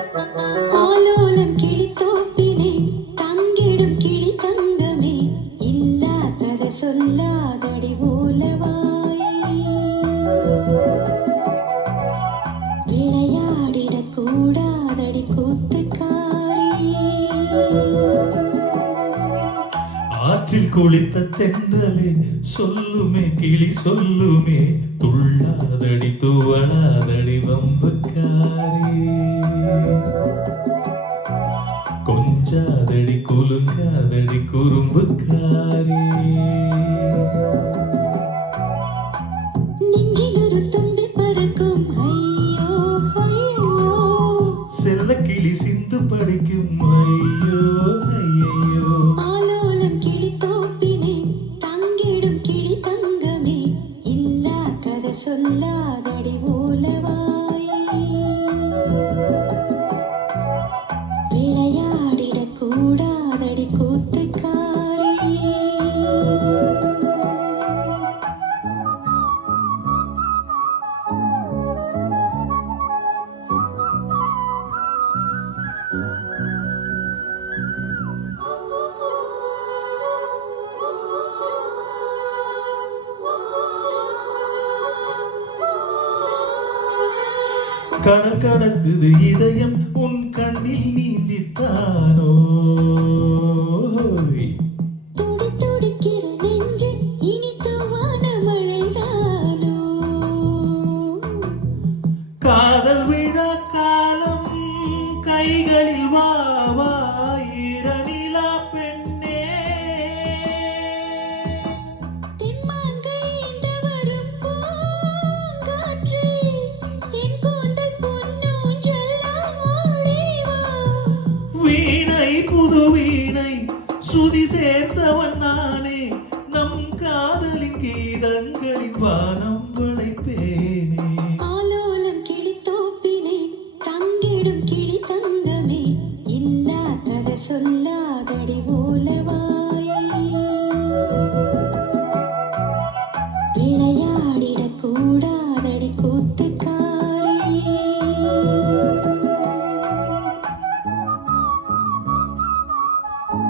ஆலோலம் கிளித்தோப்பிலே தங்கிடும் கிளி தங்கமே, இல்லா கதை சொல்லாதடி ஓலவாய். விளையாடிடக் கூடாதடி கூத்துக்காரி. ஆற்றில் குளித்த தென்றலே சொல்லுமே கிளி சொல்லுமே, துள்ளாதடி துவளாதடி வம்புக்காரி. கொஞ்சாதடி குலுங்காதடி குறும்புக்காரி. நெஞ்சில் ஒரு தும்பி பறக்கும் ஐயோ ஐயோ, செல்ல கிளி சிந்து படிக்கும் ஐயோ ஐயோ. ஆலோலம் கிளித்தோப்பிலே தங்கிடும் கிளி தங்கமே, இல்லா கதை சொல்லாதடி ஓலவாய். விளையாடிடக் கூடாதடி கூத்துக்காரி. கடல் கடக்குது இதயம் உன் கண்ணில் நீந்தித்தானோ. துடி துடிக்கிற நெஞ்சு இனித்துவான மழைதானோ. காதல் விழா காலம் கைகளில் வா ஈரநிலா பெண்ணே. தெம்மாங்கை இந்த வரும் பூங்காற்று, என் கூந்தல் பொன்னூஞ்செல்லாம் ஆடிவா. வீணை புது வீணை சுதி சேர்த்தவன் நானே, நம் காதலின் கீதங்களின் வானம்